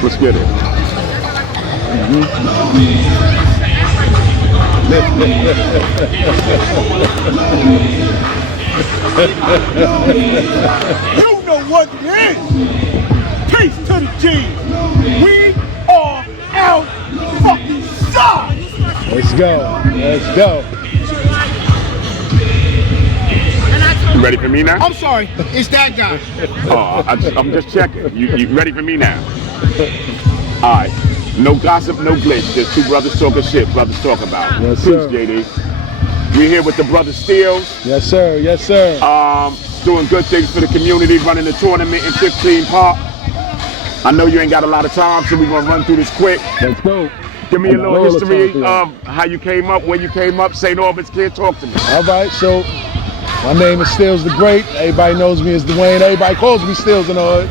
Let's get it. You know what it is. Peace to the G's. We are out fucking side. Let's go. Let's go. You ready for me now? I'm sorry, it's that guy. Oh, I'm just checking. You ready for me now? All right. No gossip, no glitch. Just two brothers talking shit. Brothers talk about. Yes, Peace, sir. JD. We're here with the brother Steelz. Yes, sir. Yes, sir. Doing good things for the community, running the tournament in 15 Park. I know you ain't got a lot of time, so we're gonna run through this quick. Let's go. Give me a little history of how you came up, where you came up. St. Albans kid, talk to me. All right, so my name is Steelz the Great. Everybody knows me as Dwayne. Everybody calls me Steelz in the hood.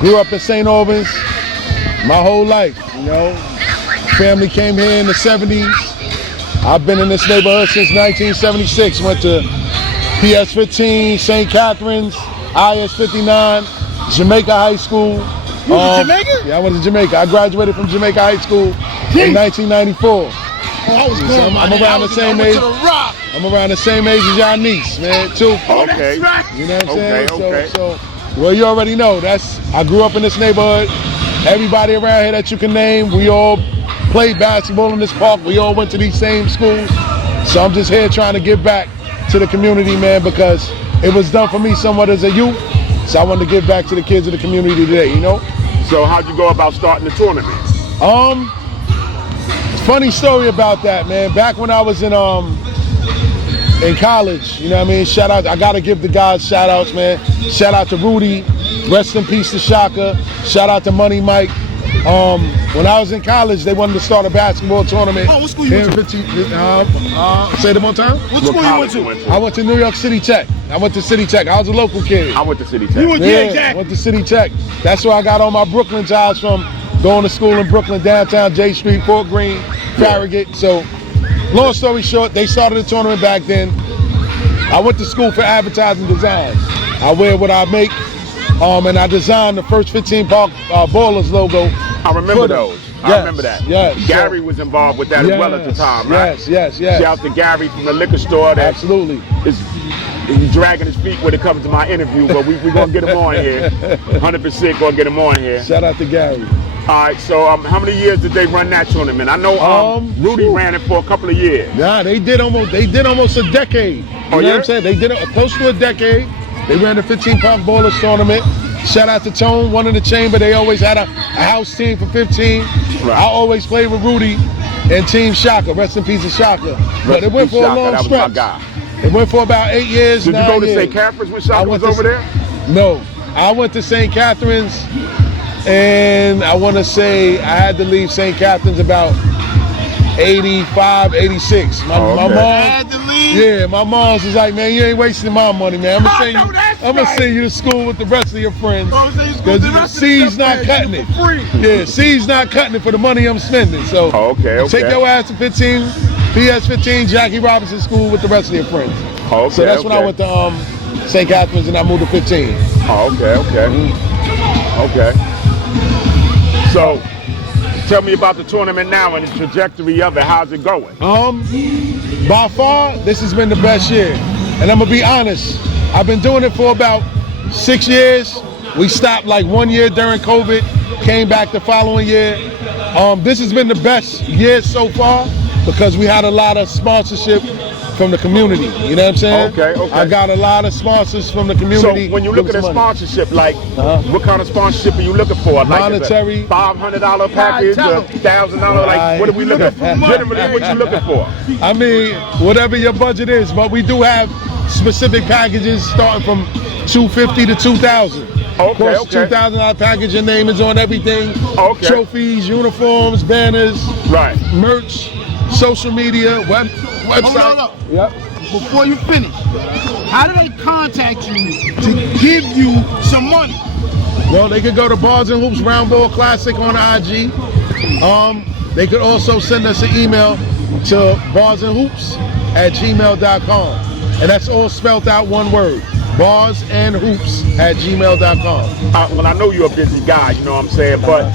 Grew up in St. Albans my whole life, you know. Family came here in the 70s. I've been in this neighborhood since 1976. Went to PS 15, St. Catherine's, IS 59, Jamaica High School. You went to Jamaica? Yeah, I went to Jamaica. I graduated from Jamaica High School in 1994. I was going I'm around the same age. I'm around the same age as y'all niece, man, too. Okay. You know what I'm saying? Okay. So, well, you already know. I grew up in this neighborhood. Everybody around here that you can name, we all played basketball in this park. We all went to these same schools. So I'm just here trying to give back to the community, man, because it was done for me somewhat as a youth. So I wanted to give back to the kids of the community today, you know? So how'd you go about starting the tournament? Funny story about that, man. Back when I was in college, you know what I mean? Shout out, I gotta give the guys shout outs, man. Shout out to Rudy, rest in peace to Shaka. Shout out to Money Mike. When I was in college, they wanted to start a basketball tournament. Oh, what school you went to? Say them one time? What school you went to? I went to New York City Tech. I went to City Tech. I was a local kid. I went to City Tech. You went, Yeah, exactly. I went to City Tech. That's where I got all my Brooklyn ties from, going to school in Brooklyn, downtown J Street, Fort Greene, Farragut. So, long story short, they started the tournament back then. I went to school for advertising design. I wear what I make, and I designed the first 15 Park Ballers logo. I remember those. I remember that. Yes. Gary was involved with that as well at the time, right? Yes. Shout out to Gary from the liquor store. That Absolutely. He's dragging his feet when it comes to my interview, but we're going to get him on here. 100% going to get him on here. Shout out to Gary. All right, so how many years did they run that tournament? I know Rudy ran it for a couple of years. Nah, they did almost a decade. You know what I'm saying? They did it close to a decade. They ran the 15 Park Ballers tournament. Shout out to Tone, one in the chamber. They always had a house team for 15. Right. I always played with Rudy and Team Shaka. Rest in peace of Shaka. But it went for a long stretch. It went for about 8 years. Did you go to years. St. Catherine's when Shaka was over there? No. I went to St. Catherine's, and I want to say I had to leave St. Catherine's about 85, 86. My mom had to leave? Yeah, my mom's was like, man, you ain't wasting my money, man. I'm gonna send you to school with the rest of your friends. Because C's not cutting it. Yeah, C's not cutting it for the money I'm spending. So take your ass to 15, PS 15, Jackie Robinson School with the rest of your friends. So that's when I went to St. Catherine's and I moved to 15. Okay. So tell me about the tournament now and the trajectory of it. How's it going? By far, this has been the best year. And I'm gonna be honest, I've been doing it for about 6 years. We stopped like 1 year during COVID, came back the following year. This has been the best year so far because we had a lot of sponsorship from the community. You know what I'm saying? Okay. I got a lot of sponsors from the community. So when you look at a sponsorship, like what kind of sponsorship are you looking for? Like monetary. $500 package, $1,000, like what are we looking for? Generally, what you looking for? I mean, whatever your budget is, but we do have specific packages starting from $250 to $2,000. Of course, $2,000 package, your name is on everything. Trophies, uniforms, banners, merch, social media, website. Hold up. Yep. Before you finish, how do they contact you to give you some money? Well, they could go to Bars and Hoops Round Ball Classic on IG. They could also send us an email to barsandhoops@gmail.com. And that's all spelled out one word. barsandhoops@gmail.com. Well, I know you're a busy guy, you know what I'm saying, but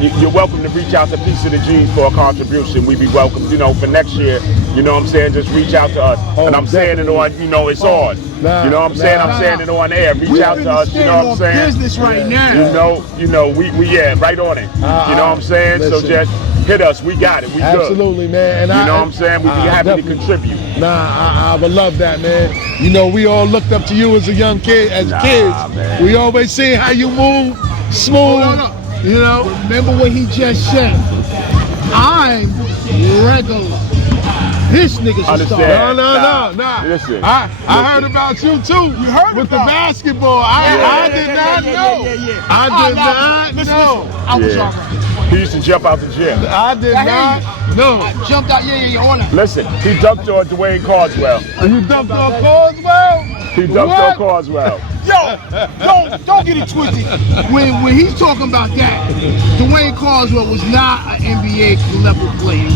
you're welcome to reach out to Piece of the G's for a contribution. We'd be welcome, you know, for next year. You know what I'm saying? Just reach out to us. And I'm saying it on, you know, it's on. You know what I'm saying? I'm saying it on air. Reach out to us. You know what I'm saying? Business right now. You know, we right on it. You know what I'm saying? Listen. So just hit us. We got it. We Absolutely, good. man. And you know what I'm saying? We'd be happy to contribute. I would love that, man. You know, we all looked up to you as a young kid, as kids. Man. We always see how you move, smooth. You know. Remember what he just said. I'm regular. This nigga's a star. No. Listen. I heard about you too. You heard with the about basketball. I did not know. I did not know. I was all right. He used to jump out the gym. I did not know. I jumped out, hold on. Listen, he dunked on Dwayne Carswell. You dunked on Carswell? He dunked on Carswell. Yo, don't get it twisted. When he's talking about that, Dwayne Carswell was not an NBA level player.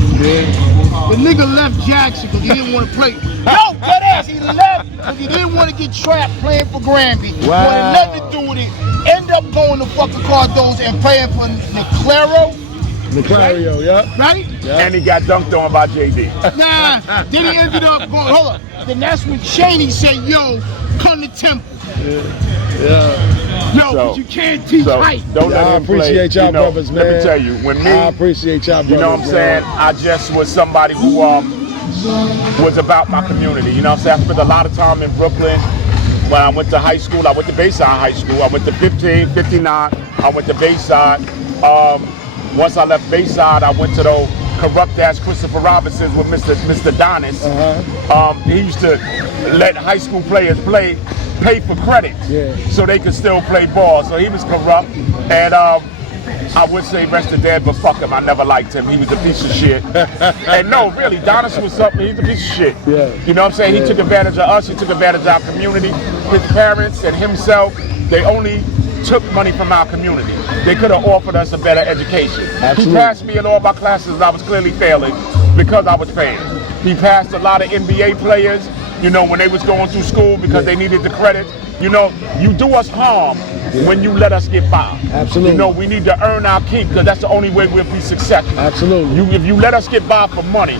The nigga left Jackson because he didn't want to play. No, dead ass, he left because he didn't want to get trapped playing for Granby. Wow. Wanted nothing to do with it. End up going to fucking Cardones and playing for Niclario, yeah. Right? And he got dunked on by JD. Nah, then he ended up going, hold up. Then that's when Cheney said, yo, come to Temple. Yo, but you can't teach height. Don't let I him appreciate play. y'all brothers, man. Let me tell you, when me, I appreciate y'all brothers. you know what I'm saying? I just was somebody who was about my community. You know what I'm saying? I spent a lot of time in Brooklyn. When I went to high school, I went to Bayside High School. I went to 15, 59. I went to Bayside. Once I left Bayside, I went to those corrupt-ass Christopher Robinsons with Mr. Donis. He used to let high school players pay for credit so they could still play ball. So he was corrupt. And I would say rest of dead, but fuck him. I never liked him. He was a piece of shit. And no, really, Donis was something. He's a piece of shit. You know what I'm saying? He took advantage of us. He took advantage of our community. His parents and himself, they only took money from our community. They could have offered us a better education. He passed me in all my classes and I was clearly failing because I was paying. He passed a lot of NBA players, you know, when they was going through school because they needed the credit. You know, you do us harm when you let us get by. Absolutely. You know, we need to earn our keep because that's the only way we'll be successful. Absolutely. If you let us get by for money,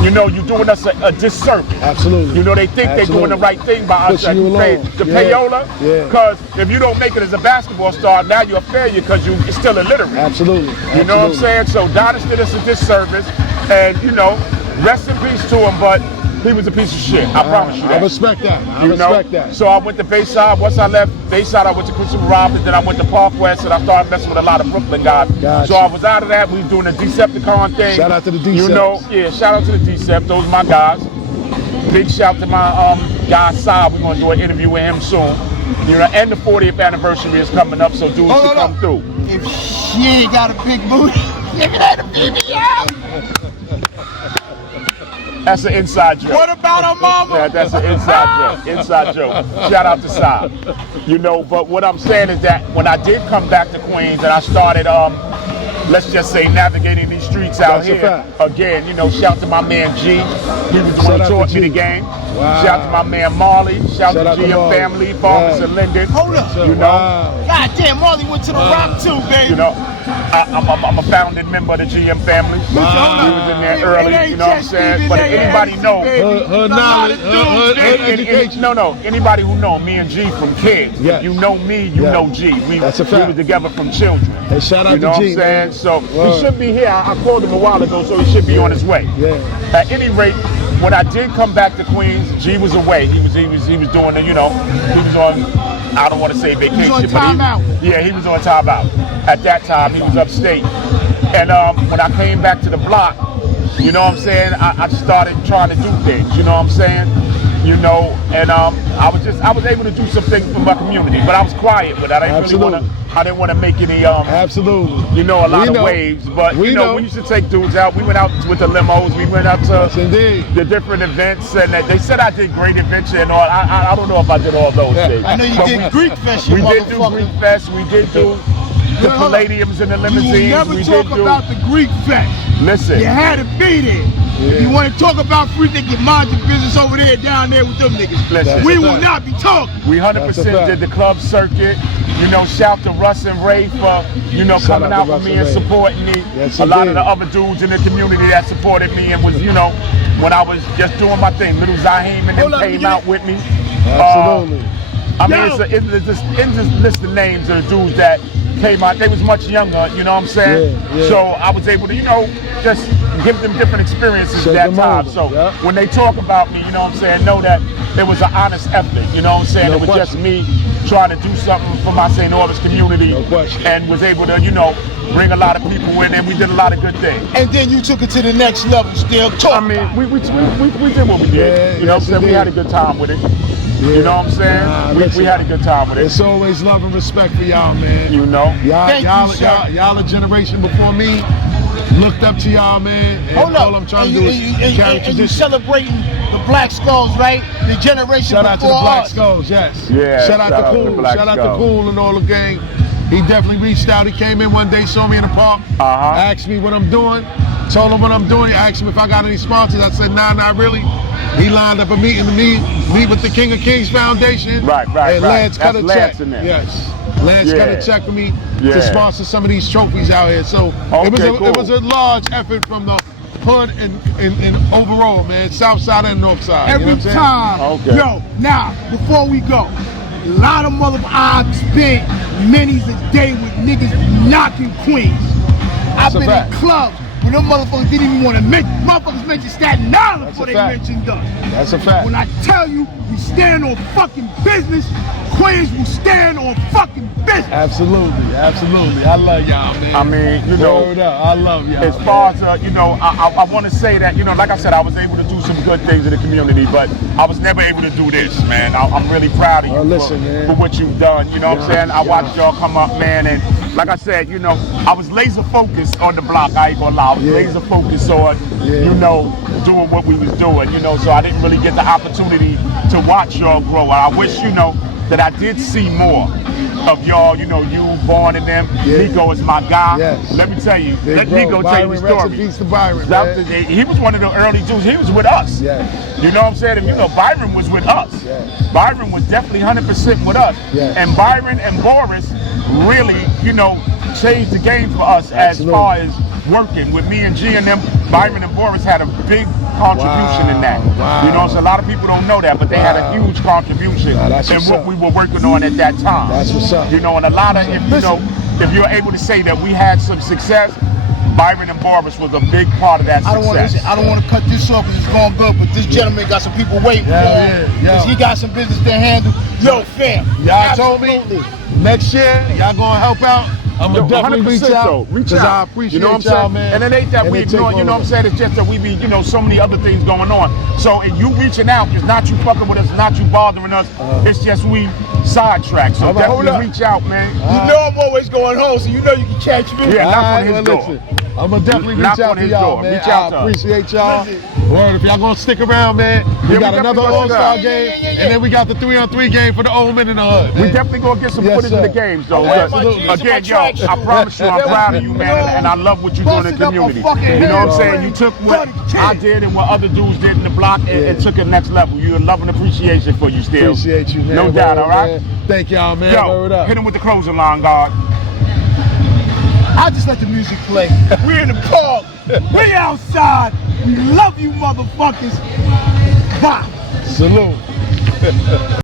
you know, you're doing us a disservice. Absolutely. You know, they think they're doing the right thing by us. Pushing you along. The payola. Because if you don't make it as a basketball star, now you're a failure because you're still illiterate. Absolutely. You know what I'm saying? So Donis did us a disservice. And, you know, rest in peace to him, but he was a piece of shit. I promise you that. I respect that. I respect that. So I went to Bayside. Once I left Bayside, I went to Christopher Robbins. Then I went to Park West, and I started messing with a lot of Brooklyn guys. So I was out of that. We were doing the Decepticon thing. Shout out to the Decept. You know, shout out to the Decept. Those are my guys. Big shout to my guy, Saab. We're going to do an interview with him soon. You know, and the 40th anniversary is coming up, so dudes should come through. If she ain't got a big booty, you can have a BBL. That's an inside joke. What about her mama? Yeah, that's an inside joke. Inside joke. Shout out to Saab. You know, but what I'm saying is that when I did come back to Queens and I started, let's just say, navigating these streets out here again, you know, shout to my man G. He was the one who taught me the game. Wow. Shout to my man Marley. Shout to GM family, Farmers and Linden. Hold up. You know. God damn, Marley went to the Rock too, baby. You know, I'm a founding member of the GM family. He was in there early, you know what I'm saying? But if anybody know her knowledge, her education. No, anybody who know me and G from kids. If you know me, you know G. We were together from children. Hey, shout out you know to what G, I'm saying? man. So he should be here. I called him a while ago, so he should be on his way. At any rate, when I did come back to Queens, G was away. He was doing the, you know, he was on, I don't want to say vacation, he was on timeout. He was on timeout. At that time, he was upstate. And when I came back to the block, you know what I'm saying, I started trying to do things, you know what I'm saying? You know, and I was able to do some things for my community, but I was quiet, but I didn't want to make any, you know, a lot of waves, but you know, we used to take dudes out. We went out with the limos, we went out to the different events, and they said I did Great Adventure and all. I don't know if I did all those things. I know you did Greek Fest, we did do Greek Fest, we did do the Palladiums and the limousines. You never talk about the Greek Fest. Listen. You had to be there. If you want to talk about free niggas, mind your business over there, down there with them niggas. Listen. We will not be talking. We 100% did the club circuit. You know, shout to Russ and Ray for, you know, coming out with me and supporting me. Yes, a lot of the other dudes in the community that supported me and was, you know, when I was just doing my thing. Little Zaheem and them came out with me. Absolutely. I mean, it's just list of names of the dudes that came out. They was much younger, you know what I'm saying? Yeah. So I was able to, you know, just give them different experiences Shake at that them time. over. So when they talk about me, you know what I'm saying, know that it was an honest effort, you know what I'm saying? It was just me trying to do something for my St. Albans community and was able to, you know, bring a lot of people in, and we did a lot of good things. And then you took it to the next level still. I mean, we did what we did. You know what I'm saying? We had a good time with it. You know what I'm saying? We had a good time with it. It's always love and respect for y'all, man. You know? Y'all a generation before me. Looked up to y'all, man. And hold up. All I'm trying to do is carry tradition. And you celebrating the Black Skulls, right? The generation Shout out to the before Black us. Skulls, yes. Yeah, shout out to Cool. Shout out to Cool and all the gang. He definitely reached out. He came in one day, saw me in the park, asked me what I'm doing, told him what I'm doing. He asked me if I got any sponsors. I said, nah, not really. He lined up a meeting to meet with the King of Kings Foundation. Right. And Lance cut a check. In there. Yes. Lance cut a check for me to sponsor some of these trophies out here. So it was a large effort from the hood and overall, man, South Side and North Side. Every time. Yo, now, before we go, a lot of I spent many's a day with niggas knocking Queens. I've been in clubs when them motherfuckers didn't even want to mention Staten Island before they mentioned us. That's a fact. When I tell you, we stand on fucking business, Queens will stand on fucking business. Absolutely. I love y'all, man. I mean, you know, I love y'all. As far as, you know, I want to say that, you know, like I said, I was able to do some good things in the community, but I was never able to do this, man. I'm really proud of you for what you've done. You know what I'm saying? I watched y'all come up, man, and like I said, you know, I was laser focused on the block. I ain't gonna lie. I was laser focused on, you know, doing what we was doing, you know, so I didn't really get the opportunity to watch y'all grow. I wish, you know, that I did see more of y'all, you know, you, Vaughn, and them. Nico is my guy. Let me tell you, let Nico tell you the story. Byron, he was one of the early dudes. He was with us. You know what I'm saying? And you know, Byron was with us. Byron was definitely 100% with us. And Byron and Boris really, you know, changed the game for us as far as working with me and G and them. Byron and Boris had a big contribution in that. You know, so a lot of people don't know that, but they had a huge contribution in what we were working on at that time. That's what's up. You know, and a lot of, if you're able to say that we had some success, Byron and Boris was a big part of that success. I don't want to cut this off because it's going good, but this gentleman got some people waiting for him because he got some business to handle. Yo, fam. Y'all told me next year y'all gonna help out. I'm gonna definitely reach out because I appreciate y'all, man. And it ain't that we ignoring, you know what I'm saying? It's just that we be, you know, so many other things going on. So and you reaching out, it's not you fucking with us, not you bothering us. It's just we sidetracked. So definitely reach out, man. You know I'm always going home, so you know you can catch me. Yeah, knock on his door. I'm gonna definitely reach out to y'all, man. I appreciate y'all. Word, if y'all gonna stick around, man, we got another All-Star game, and then we got the 3-on-3 game for the old men in the hood. Man. We definitely gonna get some footage in the games, though. Again, yo, I promise you, I'm proud of you, man, and I love what you're doing in the community. You know what I'm saying? You took what I did and what other dudes did in the block and took it next level. You're love and appreciation for you, Steelz. Appreciate you, man. No doubt, all right? Thank y'all, man. Yo, hit him with the closing line, God. I just let the music play. We're in the park. We outside. We love you, motherfuckers. Bye. Salute.